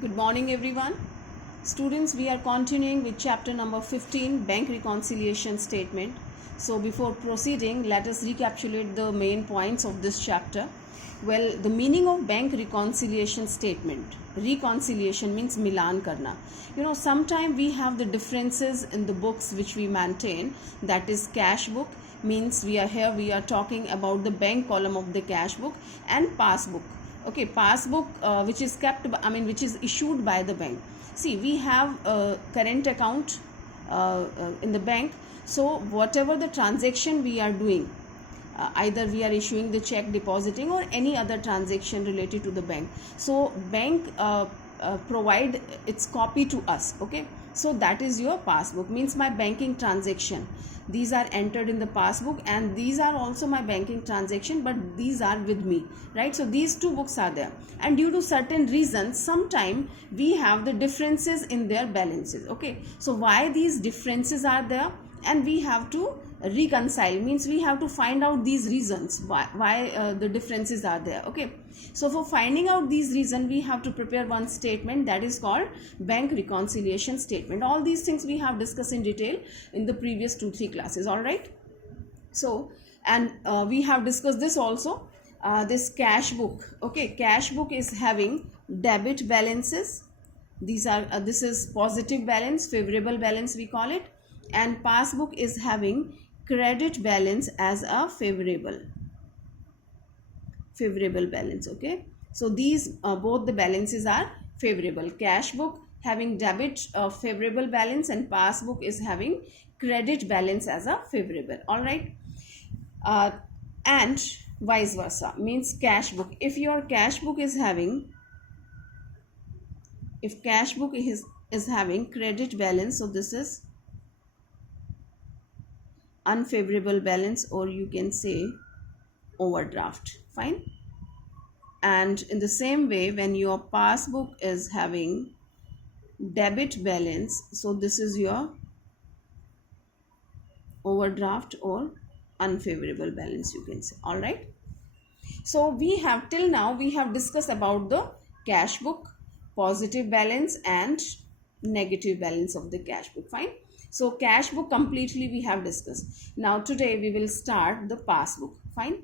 Good morning, everyone. Students, we are continuing with chapter number 15, Bank Reconciliation Statement. So, before proceeding, let us recapitulate the main points of this chapter. Well, the meaning of bank reconciliation statement. Reconciliation means milan karna. Sometimes we have the differences in the books which we maintain. That is cash book means we are talking about the bank column of the cash book and passbook. Okay, passbook which is which is issued by the bank. See, we have a current account in the bank. So whatever the transaction we are doing, either we are issuing the check, depositing, or any other transaction related to the bank, so bank provide its copy to us. Okay, so that is your passbook, means my banking transaction, these are entered in the passbook, and these are also my banking transaction, but these are with me, right? So these two books are there, and due to certain reasons sometime we have the differences in their balances. Okay, so why these differences are there, and we have to reconcile, means we have to find out these reasons why the differences are there. Okay, so for finding out these reasons, we have to prepare one statement that is called bank reconciliation statement. All these things we have discussed in detail in the previous 2-3 classes. All right, so and we have discussed this also, this cash book. Okay, cash book is having debit balances. These are this is positive balance, favorable balance we call it, and passbook is having credit balance as a favorable balance. Okay, so these both the balances are favorable. Cash book having debit favorable balance, and passbook is having credit balance as a favorable. All right, and vice versa, means cash book, if your cash book is having, if cash book is having credit balance, so this is unfavorable balance, or you can say overdraft. Fine. And in the same way, when your passbook is having debit balance, so this is your overdraft or unfavorable balance, you can say. All right, so we have till now we have discussed about the cash book, positive balance and negative balance of the cash book. Fine, so cash book completely we have discussed. Now today we will start the passbook. Fine,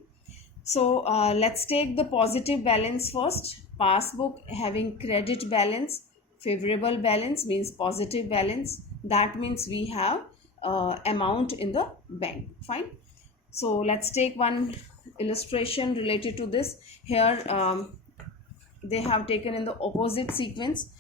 so let's take the positive balance first. Passbook having credit balance, favorable balance means positive balance. That means we have amount in the bank. Fine, so let's take one illustration related to this. Here they have taken in the opposite sequence.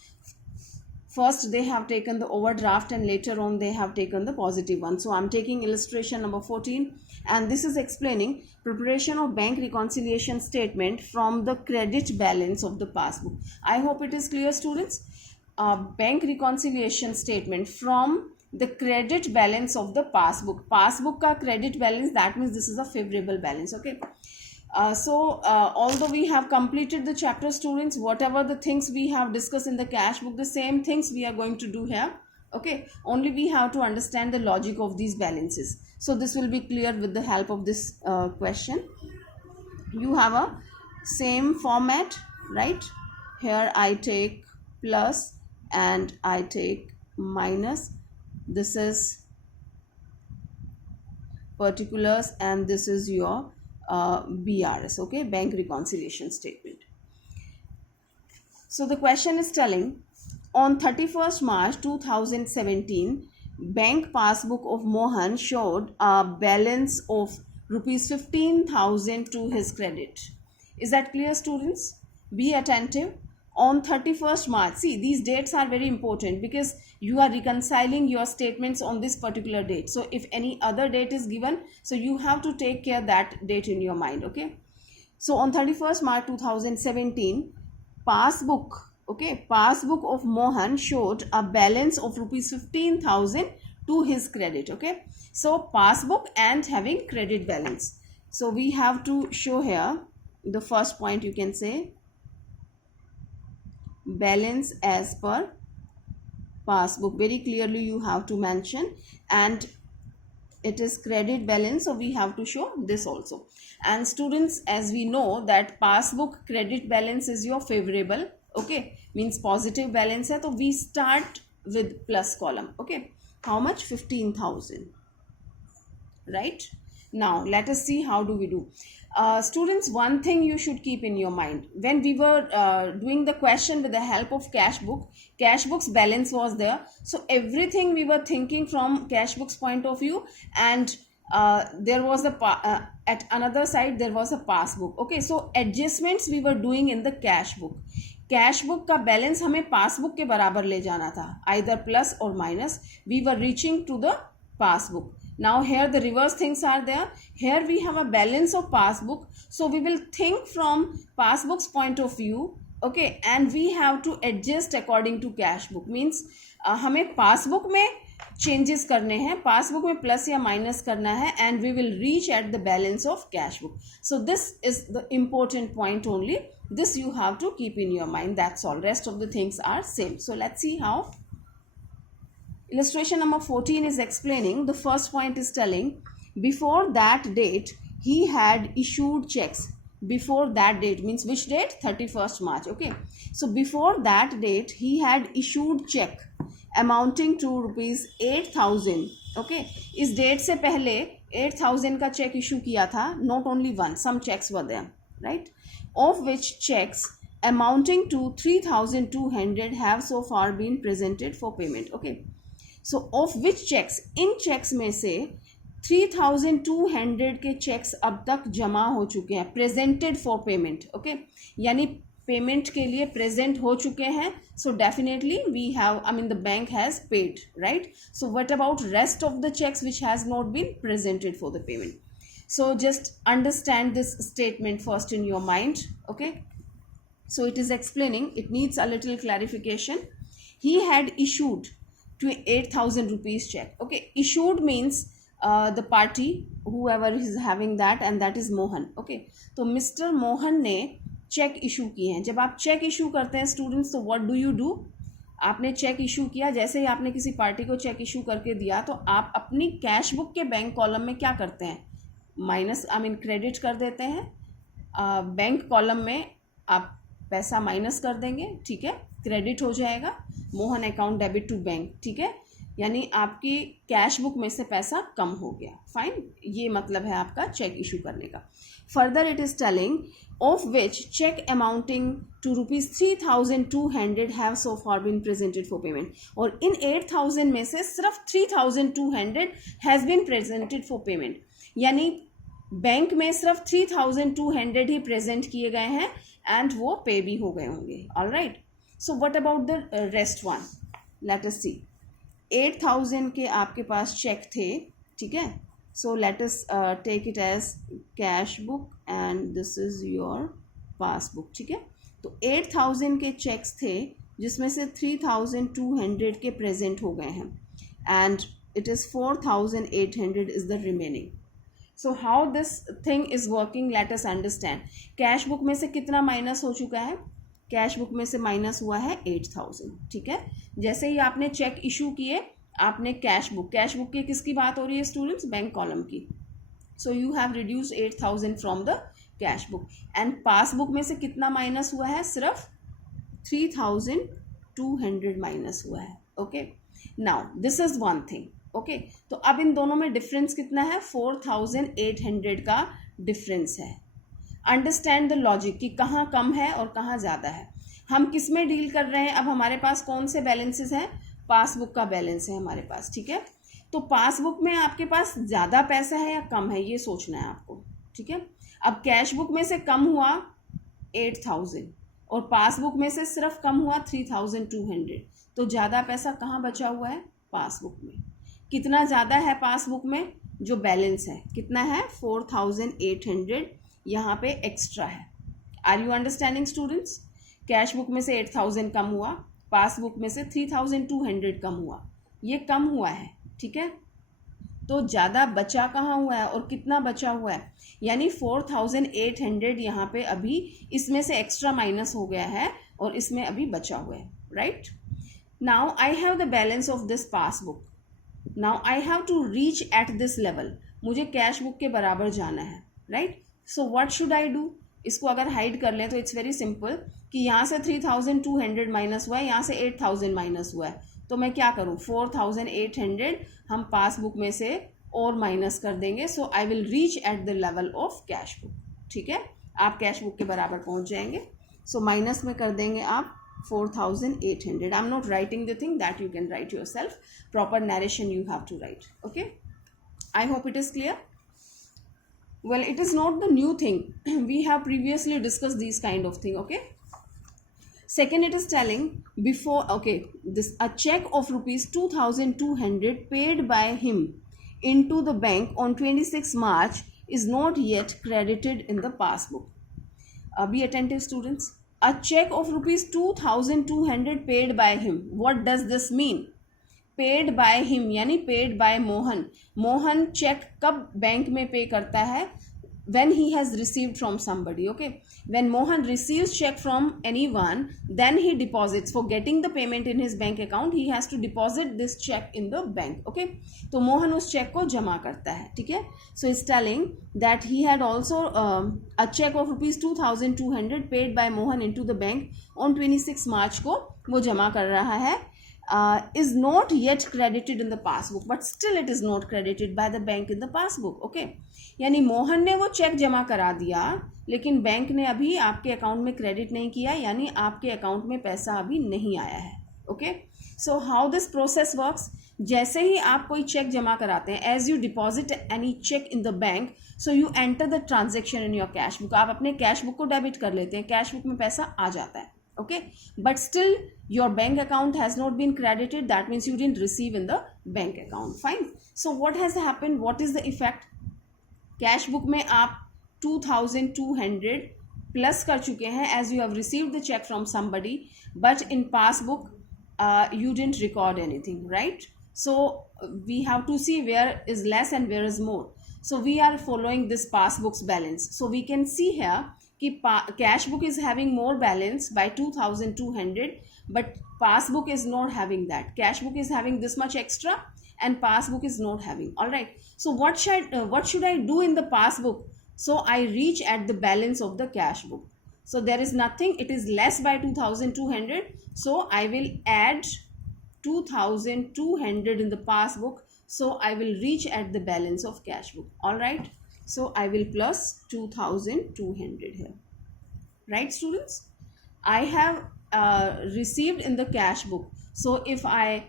First they have taken the overdraft, and later on they have taken the positive one. So I'm taking illustration number 14, and this is explaining preparation of bank reconciliation statement from the credit balance of the passbook. I hope it is clear, students. Bank reconciliation statement from the credit balance of the passbook. Passbook ka credit balance, that means this is a favorable balance. Okay, although we have completed the chapter, students, whatever the things we have discussed in the cash book, the same things we are going to do here. Okay, only we have to understand the logic of these balances. So this will be clear with the help of this question. You have a same format, right? Here I take plus and I take minus. This is particulars, and this is your BRS. Okay, bank reconciliation statement. So the question is telling, on 31st March 2017, bank passbook of Mohan showed a balance of rupees 15,000 to his credit. Is that clear, students? Be attentive. On 31st March, see, these dates are very important because you are reconciling your statements on this particular date. So if any other date is given, so you have to take care that date in your mind. Okay, so on 31st March 2017, passbook, okay, passbook of Mohan showed a balance of rupees 15,000 to his credit. Okay, so passbook and having credit balance. So we have to show here the first point, you can say balance as per passbook. Very clearly you have to mention, and it is credit balance, so we have to show this also. And students, as we know that passbook credit balance is your favorable, okay, means positive balance है, तो we start with plus column. Okay, how much? 15,000. Right? Now let us see how do we do. Students, one thing you should keep in your mind, when we were doing the question with the help of cash book's balance was there, so everything we were thinking from cash book's point of view, and there was at another side there was a passbook. Okay, so adjustments we were doing in the cash book का balance हमें passbook के बराबर ले जाना था, either plus or minus. We were reaching to the passbook. Now here the reverse things are there. Here we have a balance of passbook, so we will think from passbook's point of view. Okay, and we have to adjust according to cash book. Means हमें passbook में changes करने हैं, passbook में plus या minus करना है, and we will reach at the balance of cash book. So this is the important point only. This you have to keep in your mind. That's all. Rest of the things are same. So let's see how. Illustration number 14 is explaining. The first point is telling before that date he had issued checks. Before that date means which date? 31st March. Okay. So before that date he had issued check amounting to rupees 8,000. Okay. इस date से पहले 8,000 का check issue किया था. Not only one. Some checks were there. Right? Of which checks amounting to 3,200 have so far been presented for payment. Okay, so of which checks, in checks में से 3,200 के checks अब तक जमा हो चुके हैं, presented for payment. Okay, यानी पेमेंट के लिए प्रेजेंट हो चुके हैं. So definitely we have, I mean the bank has paid, right? So what about rest of the cheques which has not been presented for the payment? So just understand this statement first in your mind. Okay, so it is explaining, it needs a little clarification. He had issued to 8,000 rupees check. Okay, issued means the party, whoever is having that, and that is Mohan. Okay, तो Mr. Mohan ने check issue किए हैं. जब आप check issue करते हैं students, तो what do you do? आपने चेक इशू किया, जैसे ही आपने किसी पार्टी को चेक इशू करके दिया, तो आप अपनी कैश बुक के बैंक कॉलम में क्या करते हैं? माइनस, आई मीन क्रेडिट कर देते हैं. बैंक कॉलम में आप पैसा माइनस कर देंगे, ठीक है, क्रेडिट हो जाएगा. Mohan account debit to bank, ठीक है, यानी आपकी कैश बुक में से पैसा कम हो गया. फाइन, ये मतलब है आपका चेक इशू करने का. Further it is telling of which cheque amounting to rupees 3,200 have so far been presented for payment. और इन 8,000 में से सिर्फ 3,200 has been presented for payment, यानी बैंक में सिर्फ 3,200 ही प्रेजेंट किए गए हैं एंड वो पे भी हो गए होंगे. Alright, so what about the rest one? Let us see. 8,000 के आपके पास चेक थे, ठीक है. So let us take it as cash book and this is your passbook, ठीक है. तो 8,000 के चेक्स थे जिसमें से 3,200 के प्रेजेंट हो गए हैं and it is 4,800 is the remaining. So how this thing is working, let us understand. Cash book में से कितना माइनस हो चुका है? कैश बुक में से माइनस हुआ है 8,000, ठीक है. जैसे ही आपने चेक इशू किए, आपने कैश बुक की किसकी बात हो रही है स्टूडेंट्स? बैंक कॉलम की. So you have reduced 8,000 from the cash book and passbook में से कितना माइनस हुआ है? सिर्फ 3,200 माइनस हुआ है. Okay, now this is one thing. Okay, तो अब इन दोनों में डिफरेंस कितना है? 4,800 का डिफरेंस है. अंडरस्टैंड द लॉजिक कि कहाँ कम है और कहाँ ज़्यादा है. हम किस में डील कर रहे हैं? अब हमारे पास कौन से बैलेंसेस हैं? पासबुक का बैलेंस है हमारे पास, ठीक है. तो पासबुक में आपके पास ज़्यादा पैसा है या कम है, ये सोचना है आपको, ठीक है. अब कैश बुक में से कम हुआ 8,000 और पासबुक में से सिर्फ कम हुआ 3,200, तो ज़्यादा पैसा कहाँ बचा हुआ है? पासबुक में. कितना ज़्यादा है पासबुक में? जो बैलेंस है कितना है? 4,800 यहाँ पे एक्स्ट्रा है. Are you understanding students? Cash book में से 8,000 कम हुआ, पासबुक में से 3,200 कम हुआ, ये कम हुआ है, ठीक है. तो ज़्यादा बचा कहाँ हुआ है और कितना बचा हुआ है? यानी 4,800 यहाँ पे अभी इसमें से एक्स्ट्रा माइनस हो गया है और इसमें अभी बचा हुआ है, right. Now I have the balance of this passbook. Now I have to reach at this level. मुझे कैश बुक के बराबर जाना है, right. So what should I do? इसको अगर हाइड कर लें तो इट्स वेरी सिंपल. कि यहाँ से 3200 माइनस हुआ है, यहाँ से 8000 माइनस हुआ है, तो मैं क्या करूँ, 4800 हम पासबुक में से और माइनस कर देंगे. So I will reach at the level of cash book. ठीक है, आप कैश बुक के बराबर पहुँच जाएंगे. सो माइनस में कर देंगे आप 4800. I'm not writing the thing, that you can write yourself. Proper narration you have to write. Okay, I hope it is clear. Well, it is not the new thing. We have previously discussed these kind of thing. Okay, second, it is telling before, okay, this a check of rupees 2200 paid by him into the bank on 26 March is not yet credited in the passbook. Be attentive, students. A check of rupees 2200 paid by him. What does this mean? Paid by him यानी paid by Mohan. Mohan cheque कब bank में pay करता है? When he has received from somebody. Okay, when Mohan receives check from anyone, then he deposits. For getting the payment in his bank account, he has to deposit this check in the bank. Okay, तो मोहन उस check को जमा करता है. ठीक है, so it's telling that he had also a check of rupees 2200 paid by Mohan into the bank on 26 March को वो जमा कर रहा है. Is not yet credited in the passbook, but still it is not credited by the bank in the passbook. Okay, यानी मोहन ने वो check जमा करा दिया, लेकिन बैंक ने अभी आपके अकाउंट में क्रेडिट नहीं किया, यानी आपके अकाउंट में पैसा अभी नहीं आया है. Okay, so how this process works. जैसे ही आप कोई चेक जमा कराते हैं, as you deposit any cheque in the bank, so you enter the transaction in your cash book. आप अपने कैश बुक को डेबिट कर लेते हैं, कैश बुक में पैसा आ जाता है. Okay, but still your bank account has not been credited. That means you didn't receive in the bank account. Fine. So what has happened? What is the effect? Cash book में आप 2200 plus कर चुके हैं as you have received the check from somebody, but in passbook you didn't record anything, right? So we have to see where is less and where is more. So we are following this passbook's balance. So we can see here कि cash book is having more balance bye 2200, but passbook is not having that. Cash book is having this much extra and passbook is not having. Alright, so what should I do in the passbook? So I reach at the balance of the cash book. So there is nothing, it is less by 2200, so I will add 2200 in the passbook, so I will reach at the balance of cash book. Alright, so I will plus 2200 here. Right, students? I have received in the cash book. So if I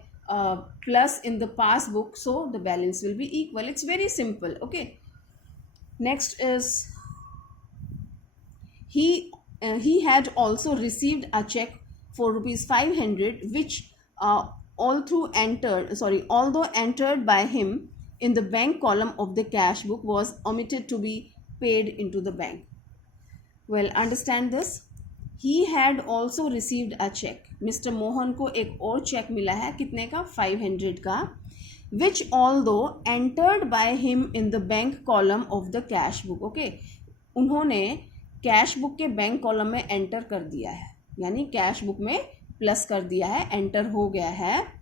plus in the passbook, so the balance will be equal. It's very simple. Okay. Next is he had also received a check for rupees 500, which although entered by him in the bank column of the cash book was omitted to be paid into the bank. Well, understand this. He had also received a check. Mr. Mohan को एक और check मिला है, कितने का? 500 का, which although entered by him in the bank column of the cash book. Okay, उन्होंने cash book के बैंक कॉलम में एंटर कर दिया है, यानी कैश बुक में प्लस कर दिया है, एंटर हो गया है.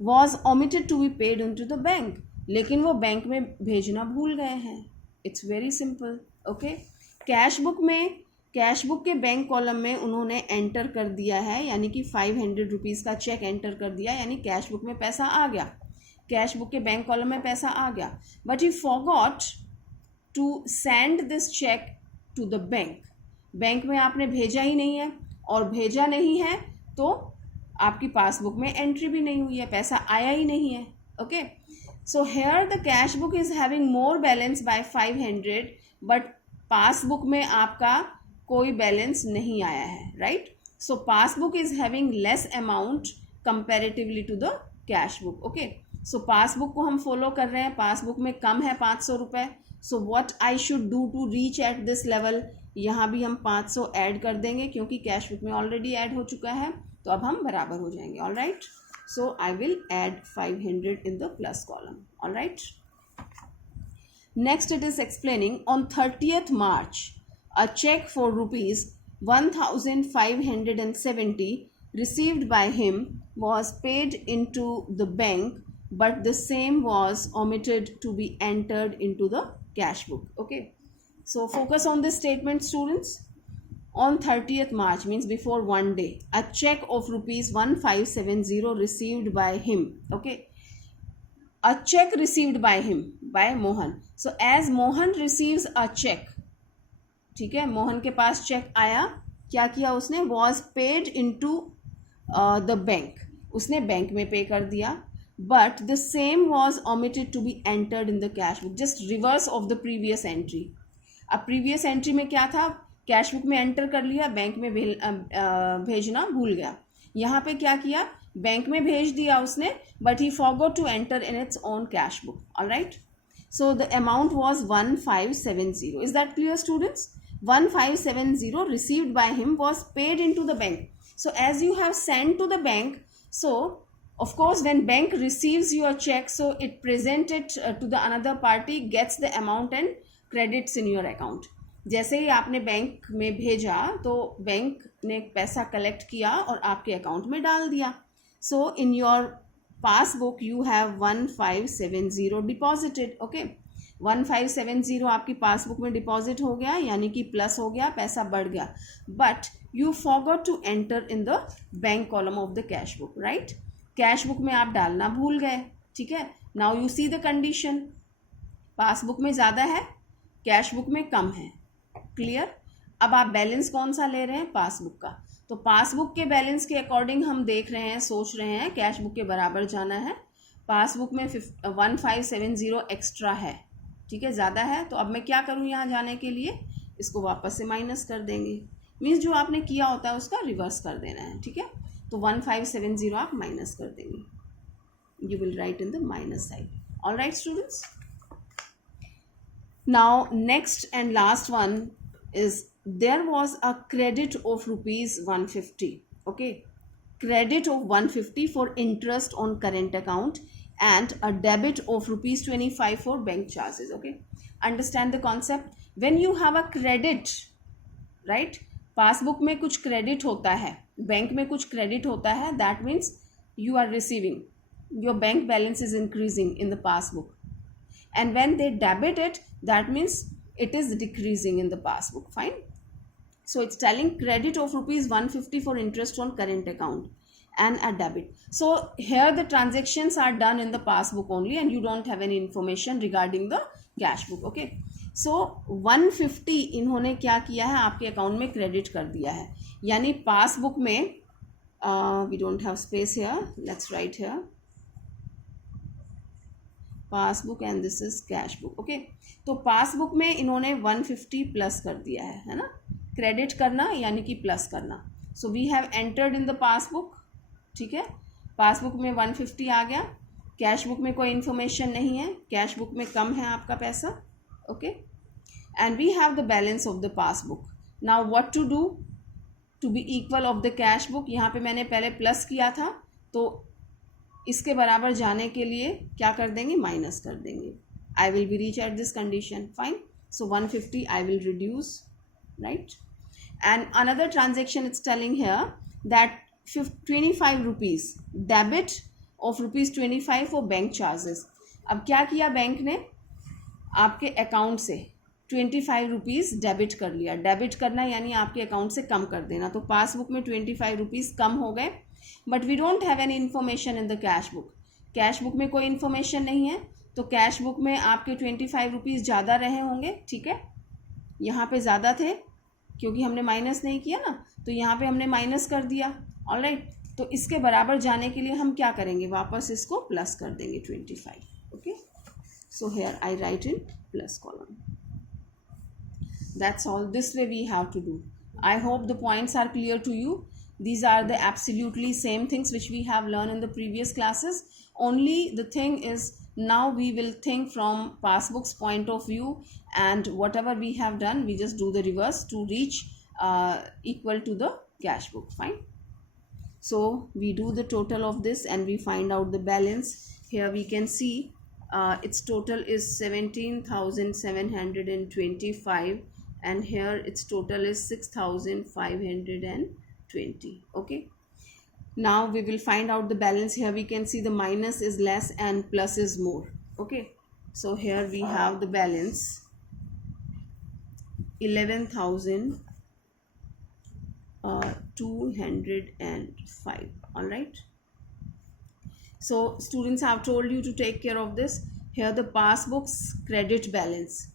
was omitted to be paid into the bank, लेकिन वो बैंक में भेजना भूल गए हैं. It's very simple. Okay, cash book के बैंक कॉलम में उन्होंने एंटर कर दिया है, यानी कि 500 रुपीज़ का चेक एंटर कर दिया, यानी कैश बुक में पैसा आ गया, कैश बुक के बैंक कॉलम में पैसा आ गया. But he forgot to send this cheque to the bank. Bank में आपने भेजा ही नहीं है, और भेजा नहीं है तो आपकी पासबुक में एंट्री भी नहीं हुई है, पैसा आया ही नहीं है. Okay, so here the cash book is having more balance by 500, but passbook में आपका कोई बैलेंस नहीं आया है. Right, so passbook is having less amount comparatively to the cash book. Okay, so passbook को हम फॉलो कर रहे हैं, पासबुक में कम है 500 रुपये. so what I should do to reach at this level? यहाँ भी हम 500 ऐड कर देंगे, क्योंकि कैश बुक में ऑलरेडी ऐड हो चुका है, तो अब हम बराबर हो जाएंगे. All right, so I will add 500 in the plus column. All right. Next, it is explaining on 30th March, a check for rupees 1570 received by him was paid into the bank, but the same was omitted to be entered into the cash book. Okay. So focus on this statement, students. on 30th March, means before one day, a check of rupees 1570 received by him. Okay, a check received by him, by Mohan. So as Mohan receives a check, ठीक है, मोहन के पास check आया, क्या किया उसने, was paid into the bank, उसने bank में पे कर दिया, but the same was omitted to be entered in the cash book, just reverse of the previous entry. अब previous entry में क्या था, कैश बुक में एंटर कर लिया, बैंक में भेजना भूल गया. यहाँ पे क्या किया, बैंक में भेज दिया उसने, but he forgot to enter in its own cash book. All right, so the amount was 1570. Is that clear, students? 1570 received by him was paid into the bank. So as you have sent to the bank, so of course when bank receives your check, so it present it to the another party, gets the amount and credits in your account. जैसे ही आपने bank में भेजा तो bank ने पैसा collect किया और आपके अकाउंट में डाल दिया. So in your passbook you have 1570 deposited. Okay, 1570 आपकी पासबुक में डिपॉजिट हो गया, यानी कि प्लस हो गया, पैसा बढ़ गया, but you forgot to enter in the bank column of the cash book. Right, cash book में आप डालना भूल गए. ठीक है, now you see the condition, passbook में ज़्यादा है, कैश बुक में कम है. क्लियर. अब आप बैलेंस कौन सा ले रहे हैं, पासबुक का. तो पासबुक के बैलेंस के अकॉर्डिंग हम देख रहे हैं, सोच रहे हैं कैश बुक के बराबर जाना है. पासबुक में 1570 एक्स्ट्रा है, ठीक है, ज़्यादा है. तो अब मैं क्या करूँ यहाँ जाने के लिए, इसको वापस से माइनस कर देंगे. मीन्स जो आपने किया होता है उसका रिवर्स कर देना है. ठीक है, तो 1570 आप माइनस कर देंगे. You will write in the minus side. All right students. Now next and last one is there was a credit of rupees 150. Okay, credit of 150 for interest on current account and a debit of rupees 25 for bank charges. Okay, understand the concept. When you have a credit, right, passbook में कुछ credit होता है, bank में कुछ credit होता है, that means you are receiving, your bank balance is increasing in the passbook. And when they debit it, that means it is decreasing in the passbook. Fine. So it's telling credit of rupees 150 for interest on current account and a debit. So here the transactions are done in the passbook only and you don't have any information regarding the cash book. Okay. So 150 इन्होंने क्या किया है, आपके account में credit कर दिया है. यानी पासबुक में we don't have space here, let's write here passbook and this is cash book. Okay, तो पासबुक में इन्होंने 150 प्लस कर दिया है ना, क्रेडिट करना यानी कि प्लस करना. So we have entered in the passbook. ठीक है, पासबुक में 150 आ गया, कैश बुक में कोई इन्फॉर्मेशन नहीं है, कैश बुक में कम है आपका पैसा. Okay, and we have the balance of the passbook. Now what to do to be equal of the cash book. यहाँ पे मैंने पहले प्लस किया था, तो इसके बराबर जाने के लिए क्या कर देंगे, माइनस कर देंगे. I will be reach at this condition. Fine. So 150 I will reduce. Right, and another transaction it's telling here that 25 rupees debit of rupees 25 for bank charges. अब क्या किया बैंक ने, आपके अकाउंट से 25 रुपीज़ डेबिट कर लिया. Debit करना यानी आपके अकाउंट से कम कर देना. तो पासबुक में 25 रुपीज़ कम हो गए, but we don't have any information in the cash book. Cash book में कोई इन्फॉर्मेशन नहीं है, तो कैश बुक में आपके 25 रुपीज़ ज़्यादा रहे होंगे. ठीक है, यहाँ पे ज़्यादा थे क्योंकि हमने माइनस नहीं किया ना, तो यहाँ पे हमने माइनस कर दिया. ऑल राइट, तो इसके बराबर जाने के लिए हम क्या करेंगे, वापस इसको प्लस कर देंगे 25. Okay, so here I write in plus column. That's all. This way we have to do. I hope the points are clear to you. These are the absolutely same things which we have learned in the previous classes. Only the thing is now we will think from passbook's point of view, and whatever we have done, we just do the reverse to reach equal to the cash book. Fine. So we do the total of this and we find out the balance. Here we can see its total is 17,725 and here its total is 6,520. Okay, now we will find out the balance. Here we can see the minus is less and plus is more. Okay, so here we have the balance 11,000 205. All right. So students, have told you to take care of this. Here the passbook's credit balance,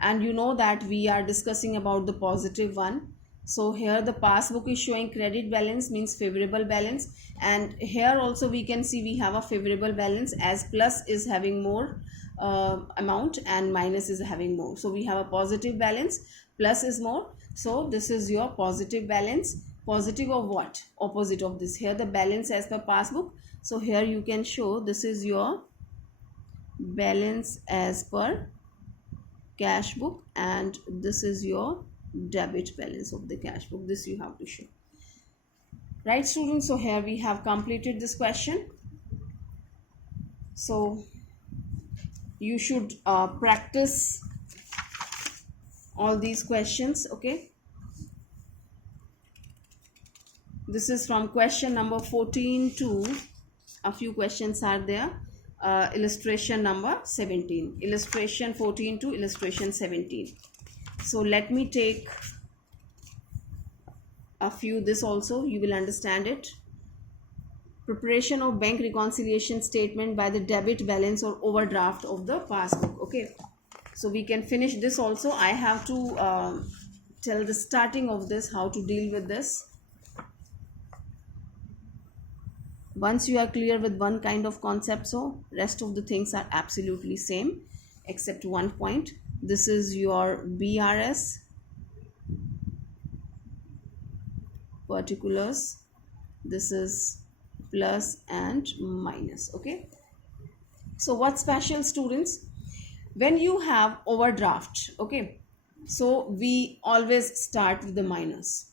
and you know that we are discussing about the positive one. So here the passbook is showing credit balance, means favorable balance, and here also we can see we have a favorable balance, as plus is having more amount and minus is having more. So we have a positive balance, plus is more. So this is your positive balance. Positive of what? Opposite of this. Here the balance as per passbook. So here you can show this is your balance as per cash book, and this is your debit balance of the cash book. This you have to show. Right, students? So here we have completed this question. So you should practice all these questions. Okay. This is from question number 14 to a few questions are there. Illustration number 17. Illustration 14 to illustration 17. So let me take a few this also. You will understand it. Preparation of bank reconciliation statement by the debit balance or overdraft of the passbook. Okay. So we can finish this also. I have to tell the starting of this, how to deal with this. Once you are clear with one kind of concept, so rest of the things are absolutely same except one point. This is your BRS particulars. This is plus and minus. Okay. So what's special, students? When you have overdraft, okay, so we always start with the minus.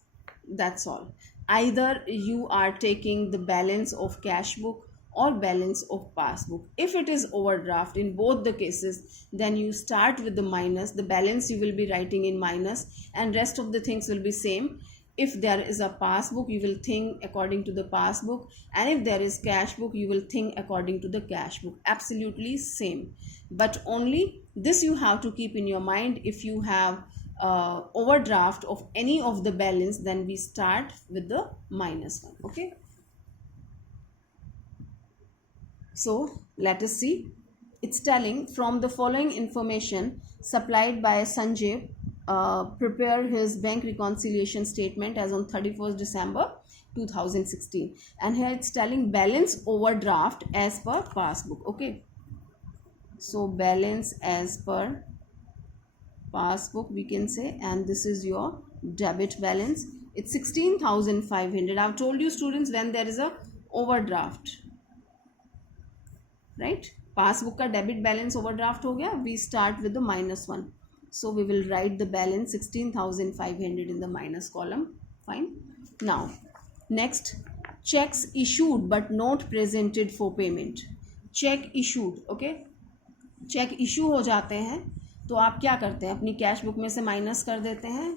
That's all. Either you are taking the balance of cash book or balance of passbook. If it is overdraft, in both the cases, then you start with the minus. The balance you will be writing in minus, and rest of the things will be same. If there is a passbook, you will think according to the passbook, and if there is cash book, you will think according to the cash book. Absolutely same. But only this you have to keep in your mind. If you have overdraft of any of the balance, then we start with the minus one. Okay. So let us see. It's telling, from the following information supplied by Sanjay, prepare his bank reconciliation statement as on 31st December 2016. And here it's telling balance overdraft as per passbook. Okay. So balance as per passbook we can say, and this is your debit balance. It's 16,500. I've told you, students, when there is a overdraft, right? Passbook का debit balance overdraft हो गया, we start with the minus one. So we will write the balance 16,500 in the minus column. Fine. Now next, checks issued but not presented for payment. Check issued. Okay. Cheque issue हो जाते हैं तो आप क्या करते हैं? अपनी cash book में से माइनस कर देते हैं.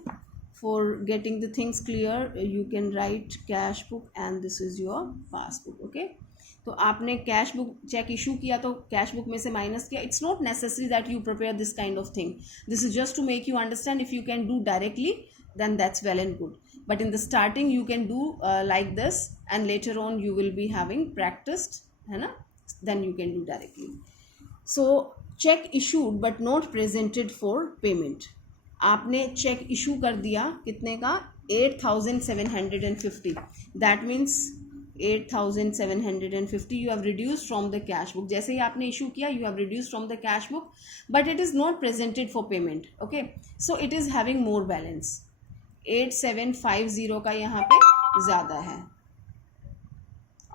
For getting the things clear, you can write cash book and this is your passbook. Okay. तो आपने कैश बुक चेक इशू किया तो कैश बुक में से माइनस किया. It's not necessary that you prepare this kind of thing. This is just to make you understand. If you can do directly then that's well and good, but in the starting you can do like this, and later on you will be having practiced, है ना, then you can do directly. So check issued but not presented for payment. आपने check issue कर दिया कितने का? 8,750. that means 8,750 you have reduced from the cash book. जैसे ही आपने issue किया, you have reduced from the cash book, but it is not presented for payment. Okay, so it is having more balance. 8,750 का यहाँ पे ज़्यादा है.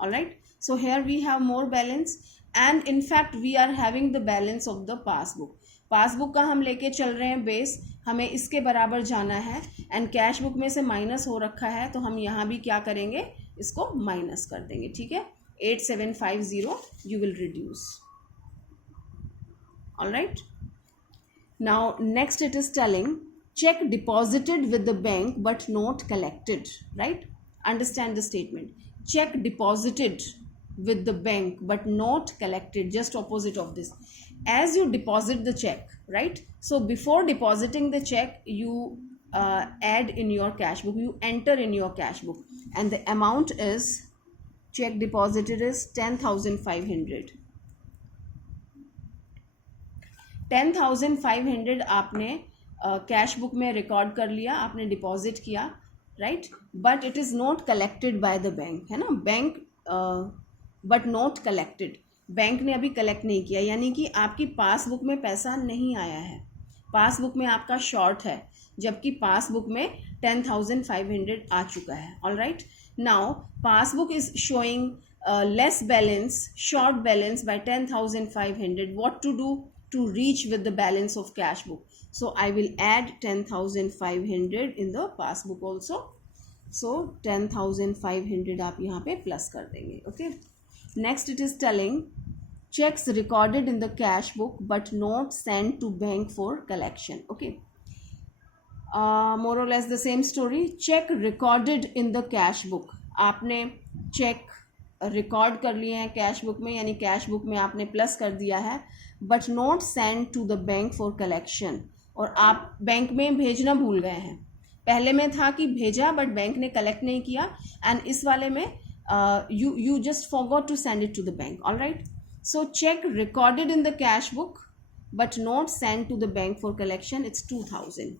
Alright, so here we have more balance, and in fact we are having the balance of the passbook. Passbook का हम लेके चल रहे हैं बेस, हमें इसके बराबर जाना है, एंड कैश बुक में से माइनस हो रखा है तो हम यहाँ भी क्या करेंगे? इसको माइनस कर देंगे. ठीक है. 8,750 you will reduce. Alright. Now next it is telling check deposited with the bank but not collected. Right? Understand the statement. Check deposited with the bank but not collected. Just opposite of this. As you deposit the check, right? So before depositing the check, you add in your cash book, you enter in your cash book. and the amount is check deposited is 10,500. 10,500 आपने cash book में record कर लिया, आपने deposit किया, right, but it is not collected by the bank, है ना, bank but not collected, bank ने अभी कलेक्ट नहीं किया, यानी कि आपकी पासबुक में पैसा नहीं आया है, पासबुक में आपका शॉर्ट है, जबकि पासबुक में 10,500 आ चुका है. All right, now passbook is showing less balance, short balance by 10,500. What to do to reach with the balance of cash book? So I will add 10,500 in the passbook also. So 10,500 आप यहाँ पे plus कर देंगे. Okay, next it is telling checks recorded in the cash book but not sent to bank for collection. Okay, more or less the same story. Check recorded in the cash book, आपने check record कर लिए हैं cash book में, यानी cash book में आपने plus कर दिया है, but not send to the bank for collection, और आप बैंक में भेजना भूल गए हैं. पहले में था कि भेजा बट बैंक ने कलेक्ट नहीं किया, एंड इस वाले में you just forgot to send it to the bank. All right, so check recorded in the cash book but not sent to the bank for collection, it's 2,000.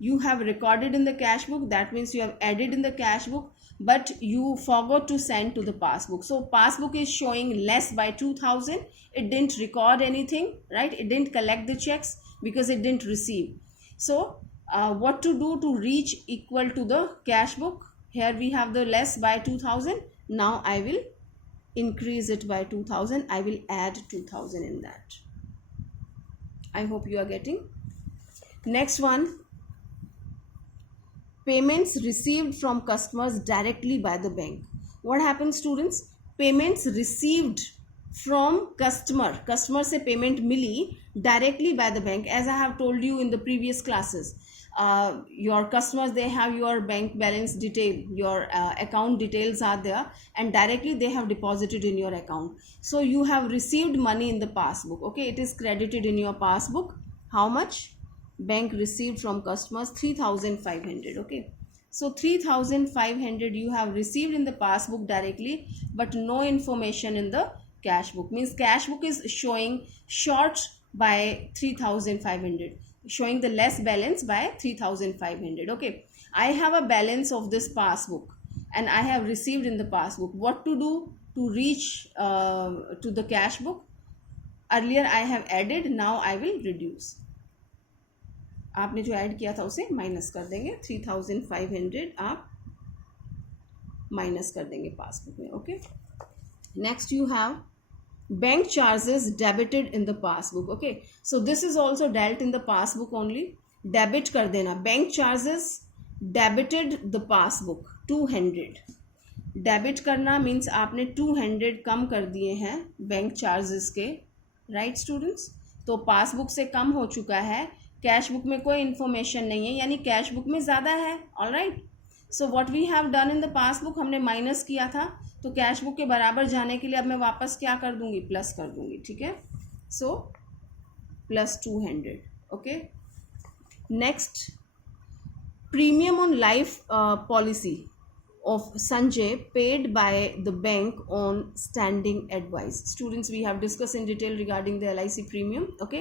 You have recorded in the cash book, that means you have added in the cash book, but you forgot to send to the passbook. So passbook is showing less by 2,000. It didn't record anything, right? It didn't collect the checks because it didn't receive. So what to do to reach equal to the cash book? Here we have the less by 2,000. Now I will increase it by 2,000. I will add 2,000 in that. I hope you are getting. Next one, payments received from customers directly by the bank. What happens students? Payments received from customer से payment milli directly by the bank. As I have told you in the previous classes, your customers, they have your bank balance detail, your account details are there, and directly they have deposited in your account. So you have received money in the passbook. Okay, it is credited in your passbook. How much? Bank received from customers 3,500. Okay, so 3,500 you have received in the passbook directly, but no information in the cash book. Means cash book is showing short by 3,500, showing the less balance by 3,500. Okay, I have a balance of this passbook and I have received in the passbook. What to do to reach to the cash book? Earlier I have added, now I will reduce. आपने जो add किया था उसे minus कर देंगे, 3,500 आप minus कर देंगे पासबुक में. Okay, next you have bank charges debited in the passbook. Okay, so this is also dealt in the passbook only. Debit कर देना bank charges debited the passbook 200. Debit करना मीन्स आपने 200 कम कर दिए हैं बैंक चार्जेस के, right students. तो passbook से कम हो चुका है, कैश बुक में कोई इन्फॉर्मेशन नहीं है, यानी कैश बुक में ज़्यादा है. All right, so what we have done in the passbook, हमने माइनस किया था, तो कैश बुक के बराबर जाने के लिए अब मैं वापस क्या कर दूंगी, प्लस कर दूंगी. ठीक है, so plus 200. Okay, next, premium on life policy of Sanjay paid by the bank on standing advice. Students, we have discussed in detail regarding the LIC premium. Okay,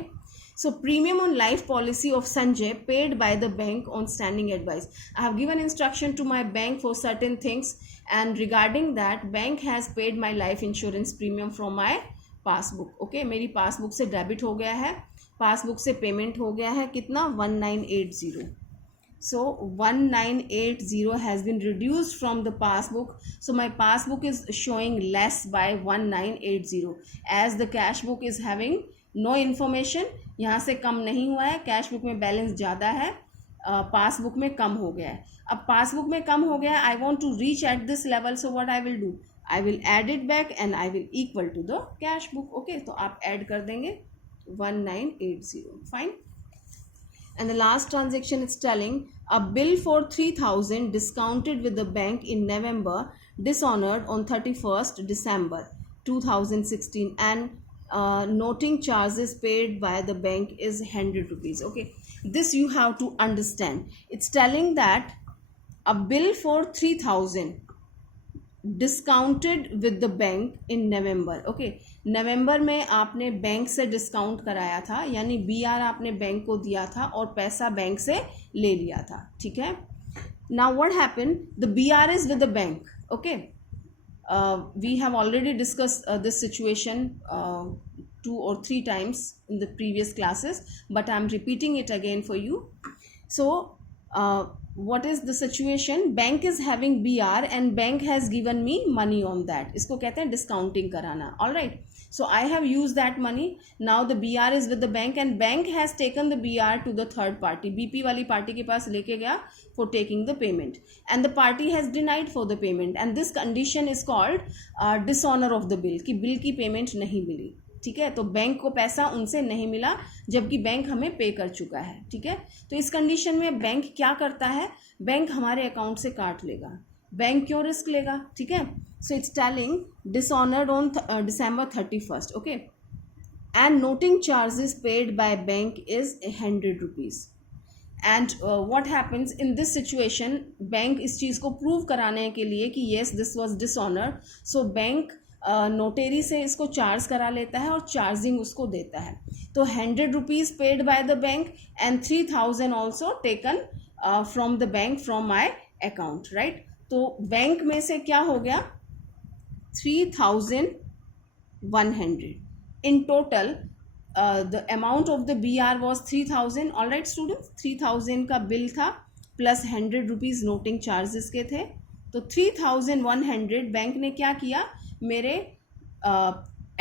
so premium on life policy of Sanjay paid by the bank on standing advice. I have given instruction to my bank for certain things, and regarding that bank has paid my life insurance premium from my passbook. Okay, मेरी passbook से debit हो गया है, passbook से payment हो गया है, कितना, 1980. So 1980 has been reduced from the passbook. So my passbook is showing less by 1980 as the cash book is having no information. यहाँ से कम नहीं हुआ है, कैश बुक में बैलेंस ज़्यादा है, पासबुक में कम हो गया है. अब पासबुक में कम हो गया है, I want to reach at this level, so what I will do, I will add it back and I will equal to the cash book. Okay, तो आप ऐड कर देंगे 1980. Fine. And the last transaction is telling a bill for 3,000 discounted with the bank in November dishonored on 31st December 2016, and noting charges paid by the bank is 100 rupees. Okay, this you have to understand. It's telling that a bill for 3000 discounted with the bank in November. Okay, नवंबर में आपने bank से discount कराया था, यानी B R आपने bank को दिया था और पैसा बैंक से ले लिया था. ठीक है. Now what happened, the BR is with the bank. Okay, we have already discussed this situation 2 or 3 times in the previous classes, but I am repeating it again for you. So what is the situation? Bank is having BR and bank has given me money on that. इसको कहते हैं discounting कराना. All right. So I have used that money. Now the BR is with the bank and bank has taken the BR to the third party. BP वाली party के पास लेके गया for taking the payment. And the party has denied for the payment. And this condition is called dishonor of the bill. कि bill की payment नहीं मिली. ठीक है. तो बैंक को पैसा उनसे नहीं मिला जबकि बैंक हमें पे कर चुका है. ठीक है. तो इस कंडीशन में बैंक क्या करता है, बैंक हमारे अकाउंट से काट लेगा. बैंक क्यों रिस्क लेगा. ठीक है. So it's telling dishonoured on December 31st. Okay, and noting charges paid by bank is 100 rupees. And what happens in this situation, bank इस चीज़ को प्रूव कराने के लिए कि yes this was dishonour, so bank notary से इसको charge करा लेता है और चार्जिंग उसको देता है. तो 100 rupees paid by the bank and 3000 also taken from the bank from my account. Right. तो बैंक में से क्या हो गया, 3100. In total the amount of the BR was 3000. All right students, 3000 का बिल था प्लस 100 रुपीज़ नोटिंग चार्जेस के थे. तो 3100 बैंक ने क्या किया, मेरे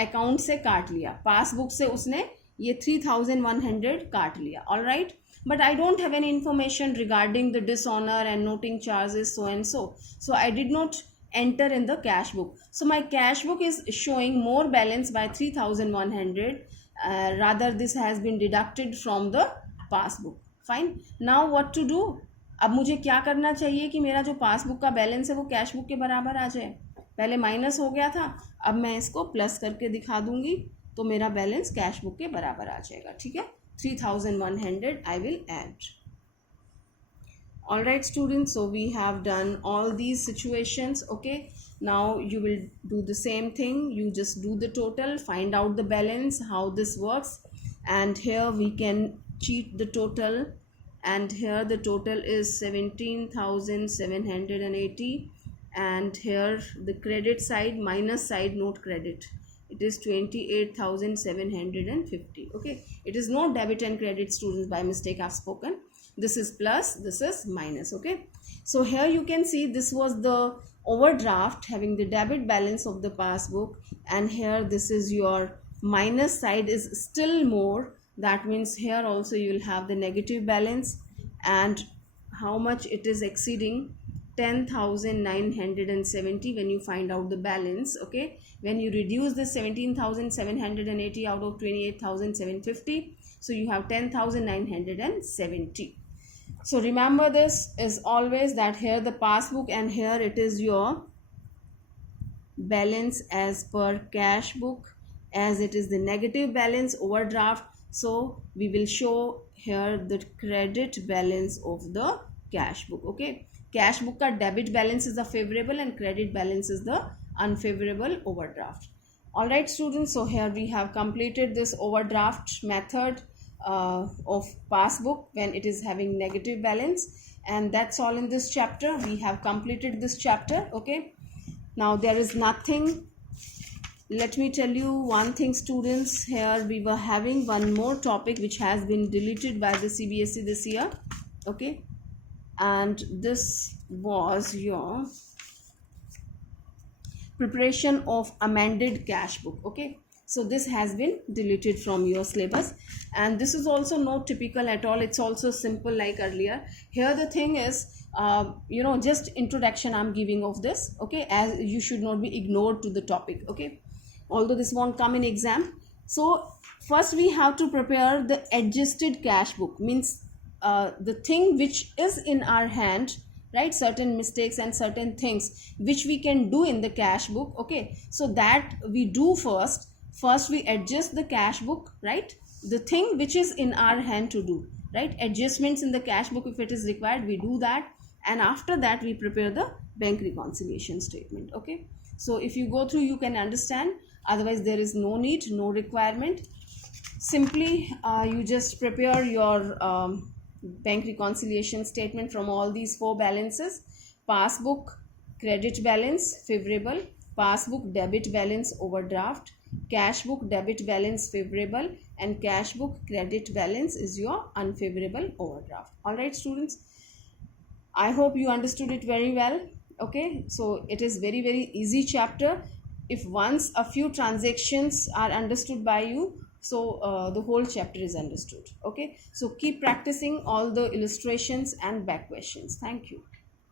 अकाउंट से काट लिया, पासबुक से उसने ये 3100 काट लिया. All right. But I don't have any information regarding the dishonour and noting charges so and so I did not enter in the cash book. So my cash book is showing more balance by 3100. Rather this has been deducted from the passbook. Fine. Now what to do? अब मुझे क्या करना चाहिए कि मेरा जो passbook का balance है वो कैश बुक के बराबर आ जाए. पहले माइनस हो गया था, अब मैं इसको प्लस करके दिखा दूंगी तो मेरा बैलेंस कैश बुक के बराबर आ जाएगा. ठीक है. 3100 I will add. All right students, so we have done all these situations. Okay, now you will do the same thing. You just do the total, find out the balance, how this works. And here we can cheat the total, and here the total is 17,780, and here the credit side, minus side, note credit, it is 28,750. Okay, it is not debit and credit students, by mistake I've spoken. This is plus, this is minus. Okay, so here you can see this was the overdraft having the debit balance of the passbook, and here this is your minus side is still more. That means here also you will have the negative balance, and how much it is exceeding 10,970 when you find out the balance. Okay, when you reduce the 17,780 out of 28,750, so you have 10,970. So remember, this is always that here the passbook and here it is your balance as per cash book, as it is the negative balance overdraft. So we will show here the credit balance of the cash book. Okay, cash book ka debit balance is the favorable and credit balance is the unfavorable overdraft. All right students, so here we have completed this overdraft method of passbook when it is having negative balance, and that's all in this chapter. We have completed this chapter. Okay, now there is nothing. Let me tell you one thing students, here we were having one more topic which has been deleted by the CBSE this year. Okay, and this was your preparation of amended cash book. Okay, so this has been deleted from your syllabus, and this is also not typical at all. It's also simple like earlier. Here the thing is, just introduction I'm giving of this. Okay, as you should not be ignored to the topic. Okay, although this won't come in exam. So first we have to prepare the adjusted cash book, means the thing which is in our hand, right? Certain mistakes and certain things which we can do in the cash book. Okay, so that we do first we adjust the cash book, right? The thing which is in our hand to do, right? Adjustments in the cash book, if it is required, we do that. and after that we prepare the bank reconciliation statement. Okay, so if you go through, you can understand. Otherwise there is no need, no requirement. Simply you just prepare your bank reconciliation statement from all these four balances: passbook credit balance favorable, passbook debit balance overdraft, cash book debit balance favorable, and cash book credit balance is your unfavorable overdraft. All right, students, I hope you understood it very well. Okay, so it is very, very easy chapter. If once a few transactions are understood by you, so the whole chapter is understood. Okay, so keep practicing all the illustrations and back questions. Thank you.